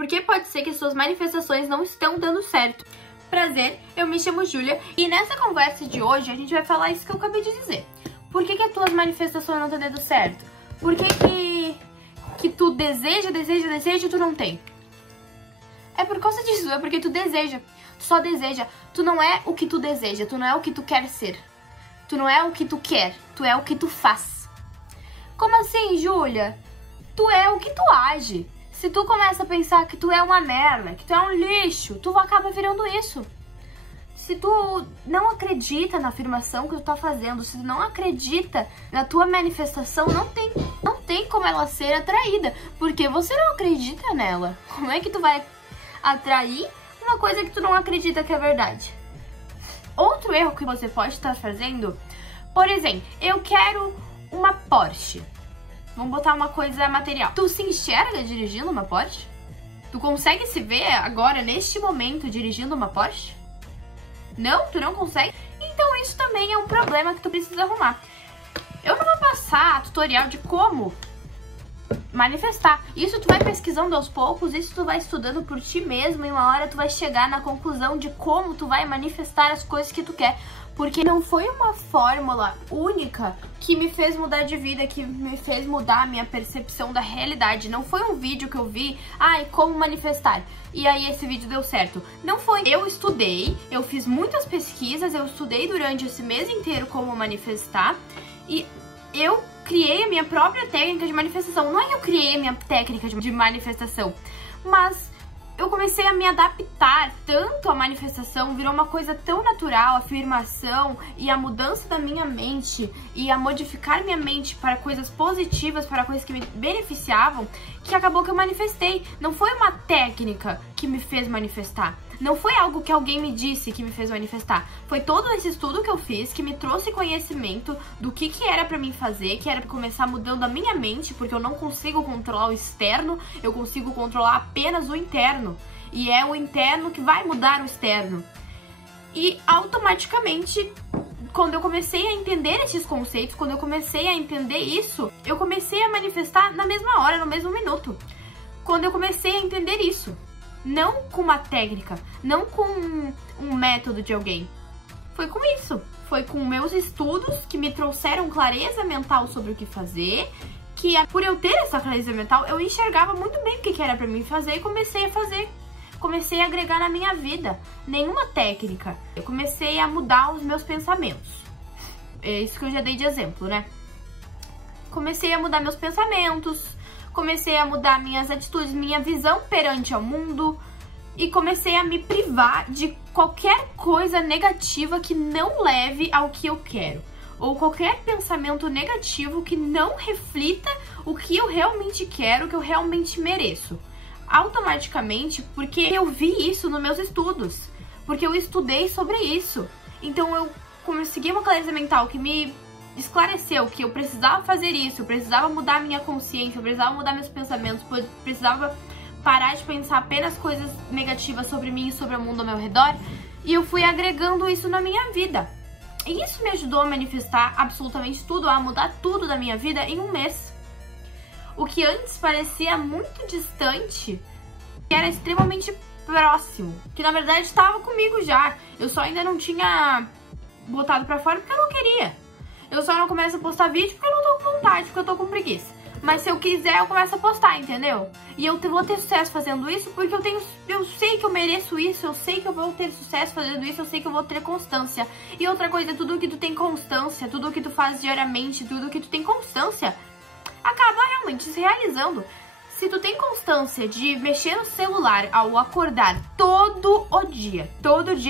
por que pode ser que suas manifestações não estão dando certo. Prazer, eu me chamo Júlia e nessa conversa de hoje a gente vai falar isso que eu acabei de dizer. Por que as tuas manifestações não estão dando certo? Por que tu deseja e tu não tem? É por causa disso, é porque tu deseja. Tu só deseja. Tu não é o que tu deseja, tu não é o que tu quer ser. Tu não é o que tu quer, tu é o que tu faz. Como assim, Júlia? Tu é o que tu age. Se tu começa a pensar que tu é uma merda, que tu é um lixo, tu acaba virando isso. Se tu não acredita na afirmação que tu tá fazendo, se tu não acredita na tua manifestação, não tem como ela ser atraída, porque você não acredita nela. Como é que tu vai atrair uma coisa que tu não acredita que é verdade? Outro erro que você pode estar fazendo, por exemplo, eu quero uma Porsche. Vamos botar uma coisa material. Tu se enxerga dirigindo uma Porsche? Tu consegue se ver agora, neste momento, dirigindo uma Porsche? Não? Tu não consegue? Então isso também é um problema que tu precisa arrumar. Eu não vou passar tutorial de como manifestar. Isso tu vai pesquisando aos poucos, isso tu vai estudando por ti mesmo e uma hora tu vai chegar na conclusão de como tu vai manifestar as coisas que tu quer. Porque não foi uma fórmula única que me fez mudar de vida, que me fez mudar a minha percepção da realidade. Não foi um vídeo que eu vi, como manifestar, e aí esse vídeo deu certo. Não foi. Eu estudei, eu fiz muitas pesquisas, eu estudei durante esse mês inteiro como manifestar, e eu criei a minha própria técnica de manifestação. Não é que eu criei a minha técnica de manifestação, mas eu comecei a me adaptar tanto à manifestação, virou uma coisa tão natural, a afirmação e a mudança da minha mente e a modificar minha mente para coisas positivas, para coisas que me beneficiavam, que acabou que eu manifestei. Não foi uma técnica que me fez manifestar. Não foi algo que alguém me disse que me fez manifestar. Foi todo esse estudo que eu fiz que me trouxe conhecimento do que era pra mim fazer, que era pra começar mudando a minha mente, porque eu não consigo controlar o externo, eu consigo controlar apenas o interno. E é o interno que vai mudar o externo. E automaticamente, quando eu comecei a entender esses conceitos, quando eu comecei a entender isso, eu comecei a manifestar na mesma hora, no mesmo minuto. Quando eu comecei a entender isso. Não com uma técnica, não com um método de alguém. Foi com isso. Foi com meus estudos que me trouxeram clareza mental sobre o que fazer, que por eu ter essa clareza mental, eu enxergava muito bem o que era pra mim fazer e comecei a fazer. Comecei a agregar na minha vida. Nenhuma técnica. Eu comecei a mudar os meus pensamentos. É isso que eu já dei de exemplo, né? Comecei a mudar meus pensamentos, comecei a mudar minhas atitudes, minha visão perante ao mundo e comecei a me privar de qualquer coisa negativa que não leve ao que eu quero, ou qualquer pensamento negativo que não reflita o que eu realmente quero, o que eu realmente mereço. Automaticamente, porque eu vi isso nos meus estudos, porque eu estudei sobre isso. Então eu consegui uma clareza mental que me esclareceu que eu precisava fazer isso, eu precisava mudar minha consciência, eu precisava mudar meus pensamentos, precisava parar de pensar apenas coisas negativas sobre mim e sobre o mundo ao meu redor, e eu fui agregando isso na minha vida. E isso me ajudou a manifestar absolutamente tudo, a mudar tudo da minha vida em um mês. O que antes parecia muito distante, era extremamente próximo, que na verdade estava comigo já, eu só ainda não tinha botado pra fora porque eu não queria. Eu só não começo a postar vídeo porque eu não tô com vontade, porque eu tô com preguiça. Mas se eu quiser, eu começo a postar, entendeu? E eu vou ter sucesso fazendo isso porque eu sei que eu mereço isso, eu sei que eu vou ter sucesso fazendo isso, eu sei que eu vou ter constância. E outra coisa, tudo que tu tem constância, tudo que tu faz diariamente, tudo que tu tem constância, acaba realmente se realizando. Se tu tem constância de mexer no celular ao acordar todo dia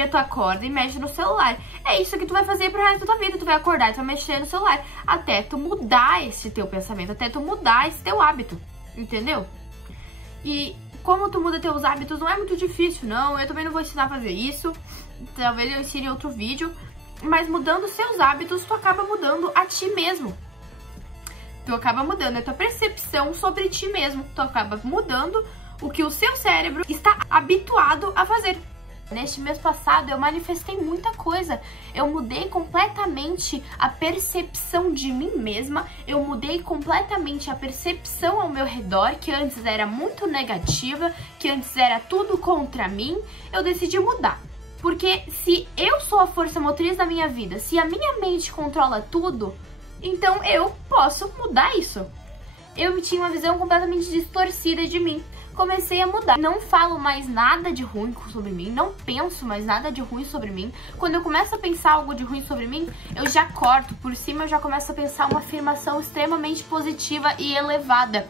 tu acorda e mexe no celular, é isso que tu vai fazer pro resto da tua vida. Tu vai acordar e tu vai mexer no celular até tu mudar esse teu pensamento, até tu mudar esse teu hábito, entendeu? E como tu muda teus hábitos não é muito difícil, não. Eu também não vou ensinar a fazer isso, talvez eu ensine em outro vídeo, mas mudando seus hábitos, tu acaba mudando a ti mesmo. Tu acaba mudando a tua percepção sobre ti mesmo. Tu acaba mudando o que o seu cérebro está habituado a fazer. Neste mês passado eu manifestei muita coisa, eu mudei completamente a percepção de mim mesma, eu mudei completamente a percepção ao meu redor, que antes era muito negativa, que antes era tudo contra mim, eu decidi mudar. Porque se eu sou a força motriz da minha vida, se a minha mente controla tudo, então eu posso mudar isso. Eu tinha uma visão completamente distorcida de mim. Comecei a mudar. Não falo mais nada de ruim sobre mim, não penso mais nada de ruim sobre mim. Quando eu começo a pensar algo de ruim sobre mim, eu já corto. Por cima eu já começo a pensar uma afirmação extremamente positiva e elevada.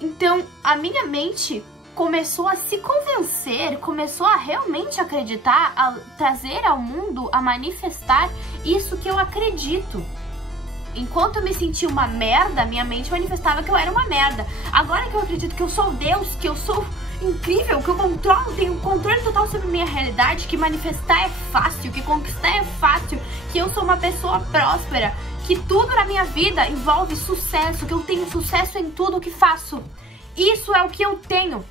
Então, a minha mente começou a se convencer, começou a realmente acreditar, a trazer ao mundo, a manifestar isso que eu acredito. Enquanto eu me sentia uma merda, minha mente manifestava que eu era uma merda. Agora que eu acredito que eu sou Deus, que eu sou incrível, que eu controlo, tenho controle total sobre minha realidade, que manifestar é fácil, que conquistar é fácil, que eu sou uma pessoa próspera, que tudo na minha vida envolve sucesso, que eu tenho sucesso em tudo que faço. Isso é o que eu tenho.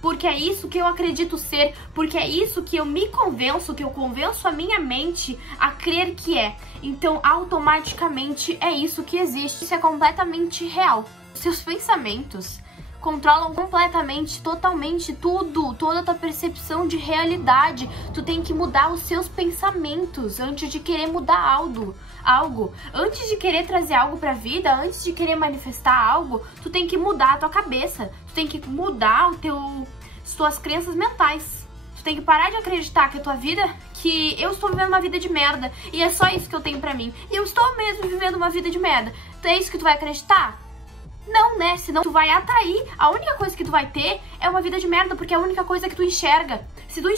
Porque é isso que eu acredito ser, porque é isso que eu me convenço, que eu convenço a minha mente a crer que é. Então, automaticamente, é isso que existe. Isso é completamente real. Seus pensamentos controlam completamente, totalmente tudo, toda a tua percepção de realidade. Tu tem que mudar os seus pensamentos antes de querer mudar algo. Antes de querer trazer algo pra vida, antes de querer manifestar algo, tu tem que mudar a tua cabeça. Tu tem que mudar as tuas crenças mentais. Tu tem que parar de acreditar que a tua vida, que eu estou vivendo uma vida de merda e é só isso que eu tenho pra mim. E eu estou mesmo vivendo uma vida de merda. Então é isso que tu vai acreditar? Não, né? Senão tu vai atrair. A única coisa que tu vai ter é uma vida de merda, porque é a única coisa que tu enxerga. Se tu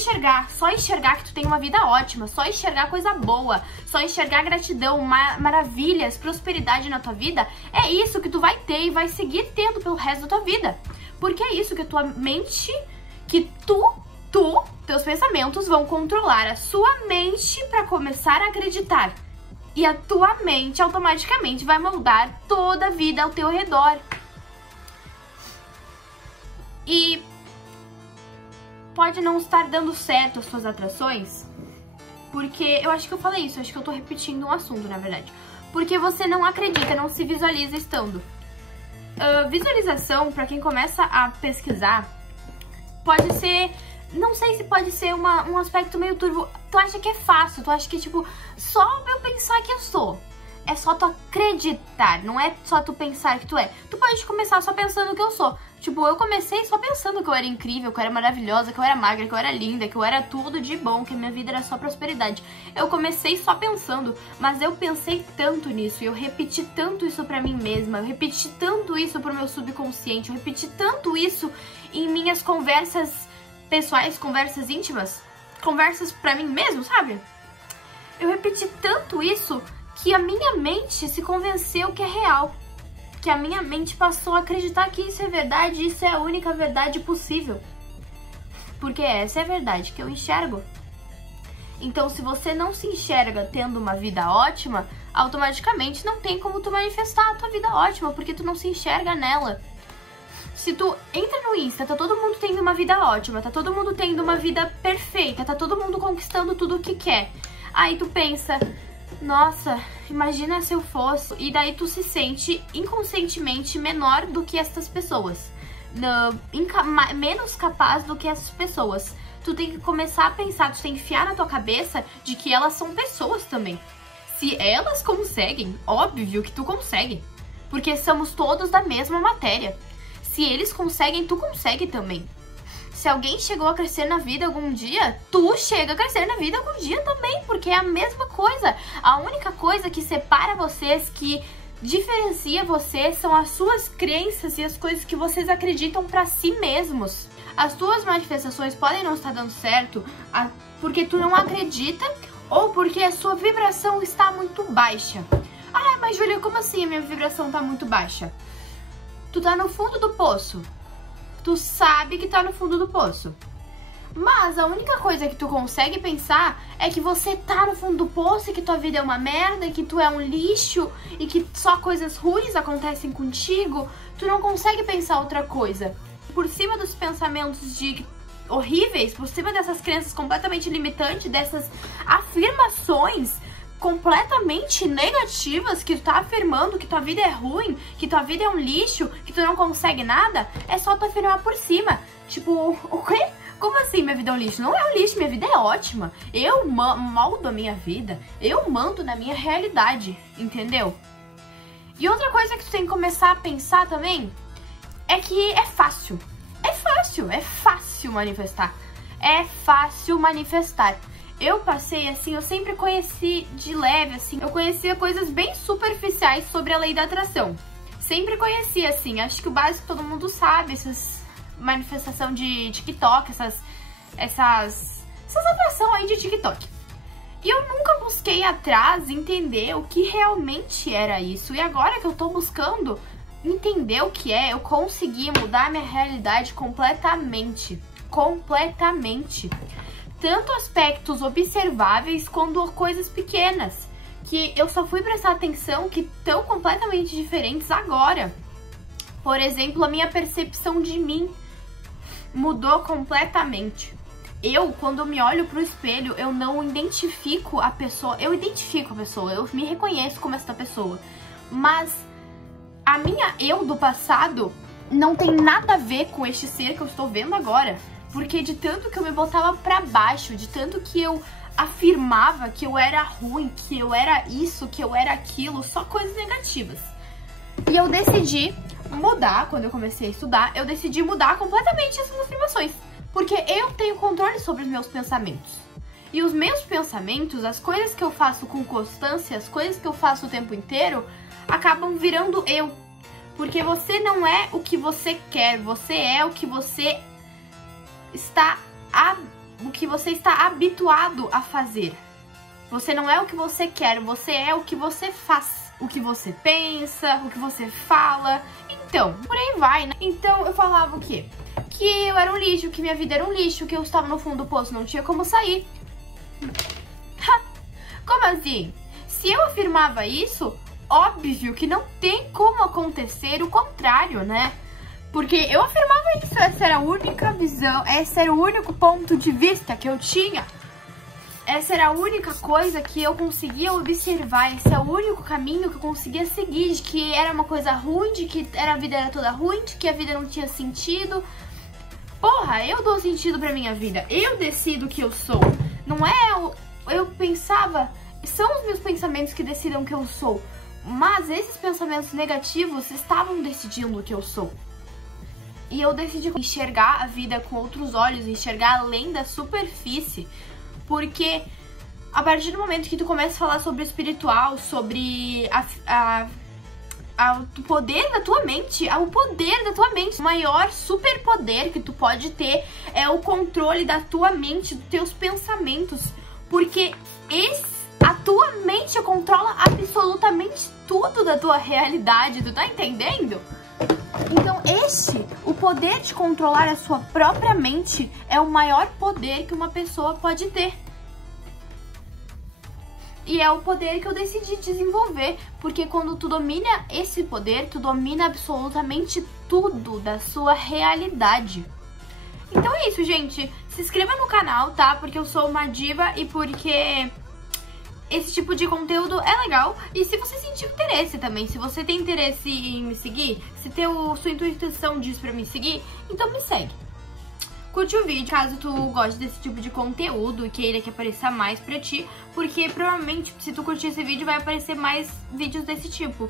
só enxergar que tu tem uma vida ótima, só enxergar coisa boa, só enxergar gratidão, maravilhas, prosperidade na tua vida, é isso que tu vai ter e vai seguir tendo pelo resto da tua vida. Porque é isso que a tua mente, que teus pensamentos vão controlar a sua mente pra começar a acreditar. E a tua mente automaticamente vai moldar toda a vida ao teu redor. E pode não estar dando certo as suas atrações, porque eu acho que eu falei isso, acho que eu tô repetindo um assunto, na verdade. Porque você não acredita, não se visualiza estando. Visualização, pra quem começa a pesquisar, pode ser... Não sei se pode ser um aspecto meio turvo. Tu acha que é fácil, tu acha que, tipo, só eu pensar que eu sou. É só tu acreditar, não é só tu pensar que tu é. Tu pode começar só pensando que eu sou. Tipo, eu comecei só pensando que eu era incrível, que eu era maravilhosa, que eu era magra, que eu era linda, que eu era tudo de bom, que a minha vida era só prosperidade. Eu comecei só pensando, mas eu pensei tanto nisso, e eu repeti tanto isso pra mim mesma, eu repeti tanto isso pro meu subconsciente, eu repeti tanto isso em minhas conversas pessoais, conversas íntimas, conversas pra mim mesmo, sabe? Eu repeti tanto isso que a minha mente se convenceu que é real. Que a minha mente passou a acreditar que isso é verdade, isso é a única verdade possível. Porque essa é a verdade que eu enxergo. Então, se você não se enxerga tendo uma vida ótima, automaticamente não tem como tu manifestar a tua vida ótima, porque tu não se enxerga nela. Se tu entra no Insta, tá todo mundo tendo uma vida ótima, tá todo mundo tendo uma vida perfeita, tá todo mundo conquistando tudo o que quer. Aí tu pensa, nossa, imagina se eu fosse... E daí tu se sente inconscientemente menor do que essas pessoas. Menos capaz do que essas pessoas. Tu tem que começar a pensar, tu tem que enfiar na tua cabeça de que elas são pessoas também. Se elas conseguem, óbvio que tu consegue. Porque somos todos da mesma matéria. Se eles conseguem, tu consegue também. Se alguém chegou a crescer na vida algum dia, tu chega a crescer na vida algum dia também, porque é a mesma coisa. A única coisa que separa vocês, que diferencia vocês, são as suas crenças e as coisas que vocês acreditam pra si mesmos. As tuas manifestações podem não estar dando certo porque tu não acredita ou porque a sua vibração está muito baixa. Ah, mas Júlia, como assim a minha vibração tá muito baixa? Tu tá no fundo do poço. Tu sabe que tá no fundo do poço. Mas a única coisa que tu consegue pensar é que você tá no fundo do poço e que tua vida é uma merda, e que tu é um lixo, e que só coisas ruins acontecem contigo. Tu não consegue pensar outra coisa. Por cima dos pensamentos de horríveis, por cima dessas crenças completamente limitantes, dessas afirmações completamente negativas que tu tá afirmando que tua vida é ruim, que tua vida é um lixo, que tu não consegue nada, é só tu afirmar por cima. Tipo, o quê? Como assim minha vida é um lixo? Não é um lixo, minha vida é ótima. Eu moldo a minha vida, eu mando na minha realidade, entendeu? E outra coisa que tu tem que começar a pensar também é que é fácil. É fácil manifestar. É fácil manifestar. Eu passei assim, eu sempre conheci de leve, assim, eu conhecia coisas bem superficiais sobre a lei da atração. Sempre conheci, assim, acho que o básico todo mundo sabe, essas manifestação de TikTok, essas atração aí de TikTok. E eu nunca busquei atrás entender o que realmente era isso. E agora que eu tô buscando entender o que é, eu consegui mudar minha realidade completamente. Completamente. Tanto aspectos observáveis quanto coisas pequenas, que eu só fui prestar atenção que estão completamente diferentes agora. Por exemplo, a minha percepção de mim mudou completamente. Eu, quando eu me olho pro espelho, eu não identifico a pessoa. Eu identifico a pessoa, eu me reconheço como essa pessoa. Mas a minha eu do passado não tem nada a ver com este ser que eu estou vendo agora. Porque de tanto que eu me botava pra baixo, de tanto que eu afirmava que eu era ruim, que eu era isso, que eu era aquilo, só coisas negativas. E eu decidi mudar, quando eu comecei a estudar, eu decidi mudar completamente essas afirmações. Porque eu tenho controle sobre os meus pensamentos. E os meus pensamentos, as coisas que eu faço com constância, as coisas que eu faço o tempo inteiro, acabam virando eu. Porque você não é o que você quer, você é o que você está habituado a fazer. Você não é o que você quer, você é o que você faz. O que você pensa, o que você fala. Então, por aí vai, né? Então eu falava o quê? Que eu era um lixo, que minha vida era um lixo, que eu estava no fundo do poço, não tinha como sair. Como assim? Se eu afirmava isso, óbvio que não tem como acontecer o contrário, né? Porque eu afirmava isso, essa era a única visão, esse era o único ponto de vista que eu tinha. Essa era a única coisa que eu conseguia observar, esse é o único caminho que eu conseguia seguir, de que era uma coisa ruim, de que a vida era toda ruim, de que a vida não tinha sentido. Porra, eu dou sentido pra minha vida, eu decido o que eu sou. Não é, eu pensava, são os meus pensamentos que decidam o que eu sou, mas esses pensamentos negativos estavam decidindo o que eu sou. E eu decidi enxergar a vida com outros olhos, enxergar além da superfície. Porque a partir do momento que tu começa a falar sobre o espiritual, sobre o poder da tua mente, o poder da tua mente, o maior superpoder que tu pode ter é o controle da tua mente, dos teus pensamentos. Porque a tua mente controla absolutamente tudo da tua realidade, tu tá entendendo? Então o poder de controlar a sua própria mente é o maior poder que uma pessoa pode ter. E é o poder que eu decidi desenvolver, porque quando tu domina esse poder, tu domina absolutamente tudo da sua realidade. Então é isso, gente. Se inscreva no canal, tá? Porque eu sou uma diva e porque esse tipo de conteúdo é legal. E se você sentir interesse também, se você tem interesse em me seguir, se sua intuição diz pra me seguir, então me segue. Curte o vídeo, caso tu goste desse tipo de conteúdo e queira que apareça mais pra ti, porque provavelmente se tu curtir esse vídeo vai aparecer mais vídeos desse tipo.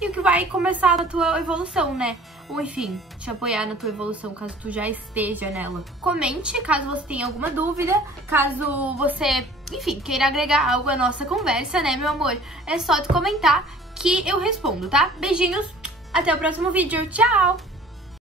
E o que vai começar a tua evolução, né? Ou enfim, te apoiar na tua evolução, caso tu já esteja nela. Comente caso você tenha alguma dúvida, caso você, enfim, queira agregar algo à nossa conversa, né, meu amor? É só tu comentar que eu respondo, tá? Beijinhos, até o próximo vídeo, tchau!